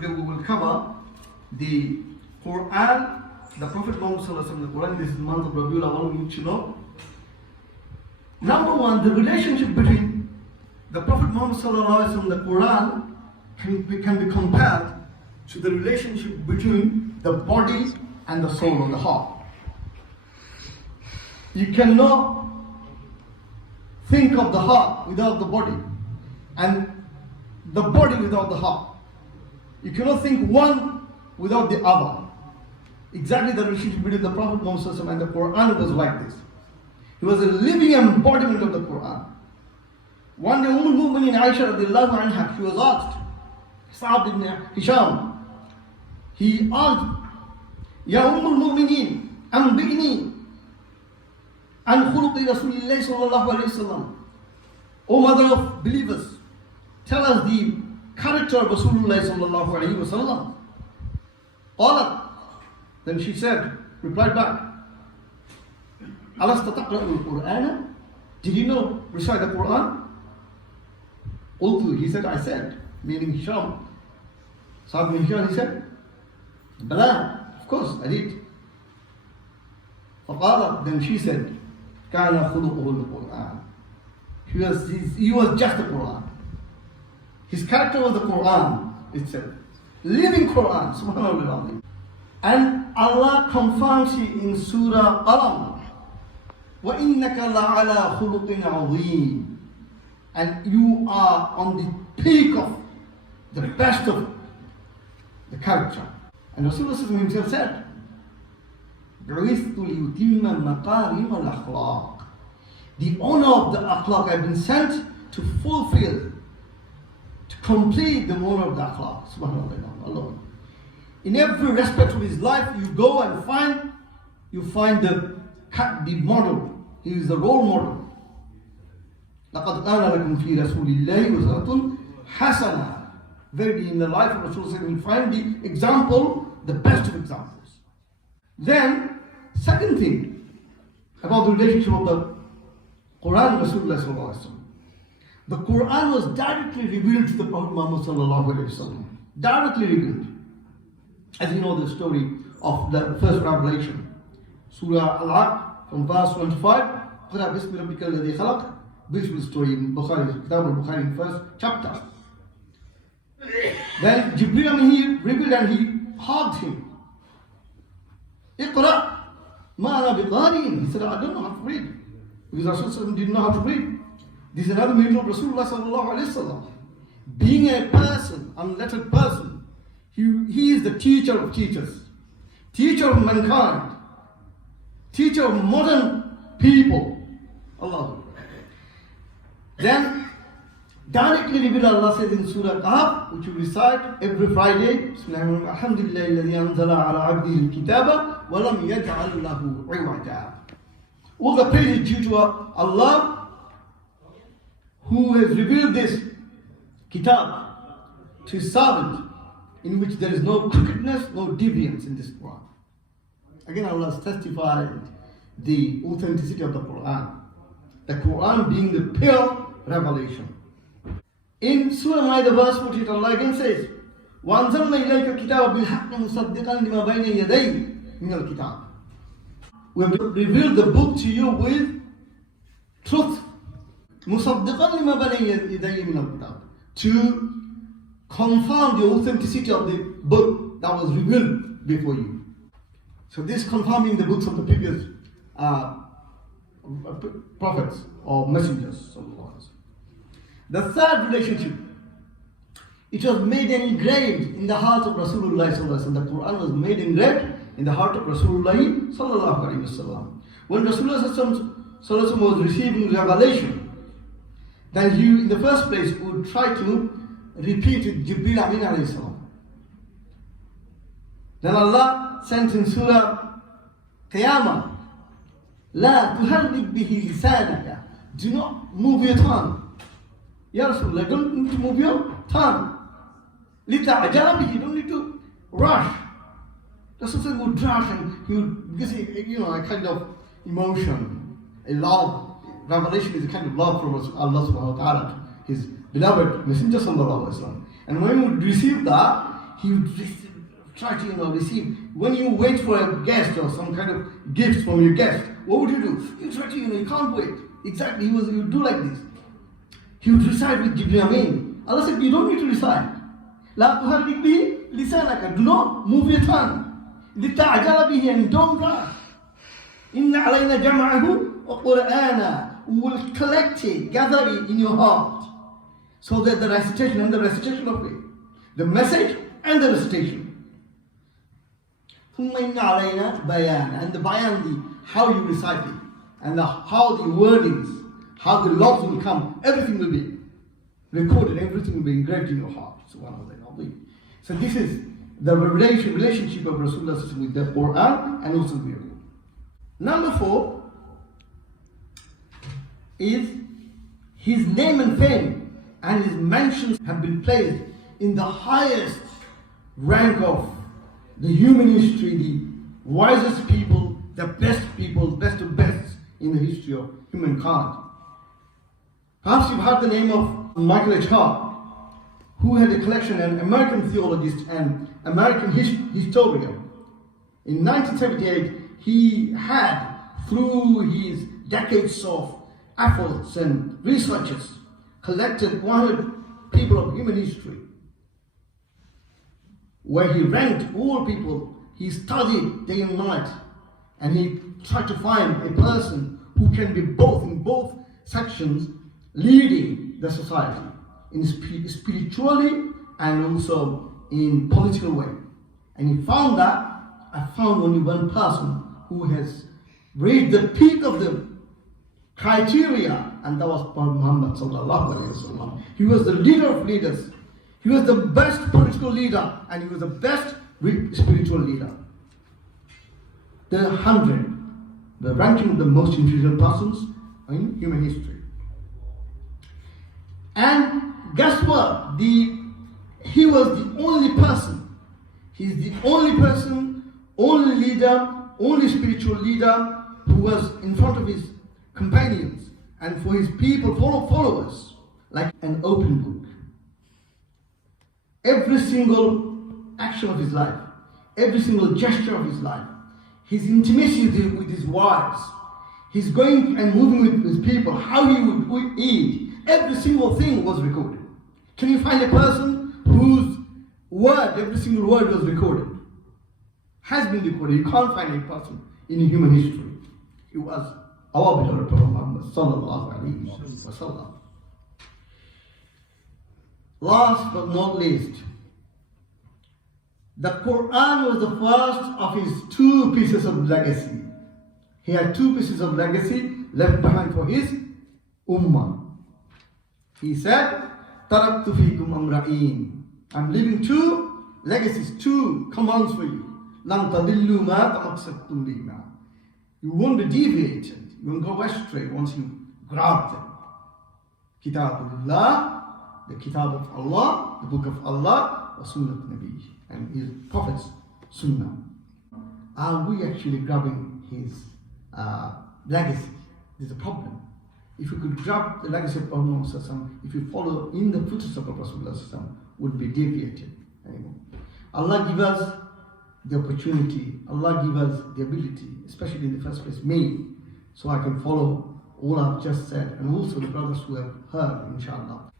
today we will cover the Qur'an, the Prophet Muhammad the Qur'an. This is the month of Rabiul Awwal, we need to know. Number one, the relationship between the Prophet Muhammad and the Qur'an can be compared to the relationship between the body and the soul or the heart. You cannot think of the heart without the body, and the body without the heart. You cannot think one without the other. Exactly the relationship between the Prophet Muhammad and the Quran was like this. He was a living embodiment of the Quran. One day, Umm Aisha radiallahu anha, she was asked, Sa'd ibn Hisham, he asked, Ya al-Mu'mineen, anbi'ni an khuluqi Rasulillah sallallahu alayhi wasallam. O mother of believers, tell us the character of Rasulullah sallallahu alayhi wasallam. Qalat, then she said, replied back, Alasta taqra'u al-Qur'ana? Did you know recite the Quran? Qultu, he said, I said, meaning Hisham. Sa'd bin Hisham, he said, Bala, of course, I did. فقالت, then she said, كان خلقه القرآن. He was just the Quran. His character was the Quran itself. Living Quran, subhanAllah. And Allah confirms it in Surah Qalam. وَإِنَّكَ لَعَلَى خُلُقٍ عَظِيمٍ. And you are on the peak of the best of the character. And Rasulullah himself said, بُعِثْتُ لِيُتِمَّ مَقَارِمَ الْأَخْلَاقِ. The honor of the akhlaq, I've been sent to fulfill, to complete the honor of the akhlaq. Subhanallah, alone. In every respect of his life, you go and find the model. He is the role model. لَقَدْ كَانَ لَكُمْ فِي رَسُولِ اللَّهِ أُسْوَةٌ حَسَنَةٌ. Very in the life of Rasulullah, you find the example, the best of examples. Then, second thing about the relationship of the Quran and Rasulullah sallallahu alaihi wasallam. The Quran was directly revealed to the Prophet Muhammad sallallahu alaihi wasallam. Directly revealed. As you know the story of the first revelation. Surah Al-Alaq from verse 25. قُرَى بِسْمِ رَبِّكَ الَّذِي خَلَقَ. Beautiful story in Bukhari, Kitab al-Bukhari in first chapter. Then Jibreel, he revealed and he hugged him. اقرأ ما أنا بقارئ. He said, I don't know how to read. Because Rasulullah didn't know how to read. This is another meaning of Rasulullah sallallahu alayhi wasallam. Being a person, unlettered person, he is the teacher of teachers, teacher of mankind, teacher of modern people. Allah. Then, directly revealed, Allah says in Surah Kahf, which we recite every Friday, Alhamdulillah alladhi anzala ala abdihi al-kitaba wa lam yaj'al lahu 'iwaja. All the praise is due to Allah, who has revealed this kitab to his servant, in which there is no crookedness, no deviance in this Quran. Again, Allah has testified the authenticity of the Quran. The Quran being the pure revelation. In Surah Ma'idah verse 48, Allah again says, وَأَنزَلْنَا إِلَيْكَ الْكِتَابَ بِالْحَقِّ مُصَدِّقًا لِمَا بَيْنَ يَدَيْهِ مِنَ الْكِتَابِ. We have revealed the book to you with truth. مُصَدِّقًا لِمَا بَيْنَ يَدَيْهِ مِنَ الْكِتَابِ. To confirm the authenticity of the book that was revealed before you. So this confirming the books of the previous prophets or messengers. The third relationship, it was made engraved in the heart of Rasulullah sallallahu alaihi wasallam. The Quran was made engraved in the heart of Rasulullah sallallahu alaihi wasallam. When Rasulullah sallallahu alaihi wasallam was receiving revelation, then he, in the first place, would try to repeat it, Jibreel Amin alayhi salam. Then Allah sent in Surah Qiyamah, لا تهرب به لسانك. Do not move your tongue. Ya Rasulullah, don't need to move your tongue. لِتَعْجَلَ بِهِ. You don't need to rush. Rasulullah would rush and he would, because a kind of emotion, a love. Revelation is a kind of love from Allah subhanahu wa ta'ala to his beloved Messenger sallallahu alaihi wasallam. And when he would receive that, he would try to receive. When you wait for a guest or some kind of gift from your guest, what would you do? You try to, you can't wait. Exactly, he would do like this. He would recite with Jibreel. Allah said, you don't need to recite. La tuharrik bihi lisanaka. Do not move your tongue. Lita'jala bihi, and don't rush. Inna alayna jam'ahu wa qur'ana. We will collect it, gather it in your heart. So that the recitation and the recitation of it, the message and the recitation. Thumma inna alayna bayan. And the bayan, how you recite it. And how the wordings, how the logs will come, everything will be recorded, everything will be engraved in your heart. Subhanallah. So this is the relationship of Rasulullah with the Quran and also the miracle. Number 4 is his name and fame and his mentions have been placed in the highest rank of the human history, the wisest people, the best people, best of best in the history of humankind. Perhaps you've heard the name of Michael H. Hart, who had a collection, an American theologist and American historian. In 1978, he had, through his decades of efforts and researches, collected 100 people of human history, where he ranked all people. He studied day and night, and he tried to find a person who can be both in both sections, leading the society in spiritually and also in political way. And he found that I found only one person who has reached the peak of the criteria, and that was Prophet Muhammad sallallahu alaihi wasallam. He was the leader of leaders. He was the best political leader, and he was the best spiritual leader. The 100, the ranking of the most influential persons in human history. And guess what? He was the only person. He's the only person, only leader, only spiritual leader who was in front of his companions and for his people, followers, like an open book. Every single action of his life, every single gesture of his life, his intimacy with his wives, his going and moving with his people, how he would eat, every single thing was recorded. Can you find a person whose word, every single word was recorded? Has been recorded. You can't find a person in human history. It was our beloved Prophet Muhammad sallallahu alaihi wasallam. Last but not least, the Quran was the first of his 2 pieces of legacy. He had 2 pieces of legacy left behind for his ummah. He said, "Taraktu fikum amra'in." I'm leaving 2 legacies, 2 commands for you. "Lam tadillu ma tamassaktum bihima." You won't be deviated. You won't go astray once you grab them. Kitabullah, the Kitab of Allah, the Book of Allah, wa Sunnat Nabi, and his Prophet's Sunnah. Are we actually grabbing his legacy? There's a problem. If you could grab the legacy of Muhammad, if you follow in the footsteps of Rasulullah, would be deviated anymore. Allah give us the opportunity, Allah give us the ability, especially in the first place, me, so I can follow all I've just said, and also the brothers who have heard, inshallah.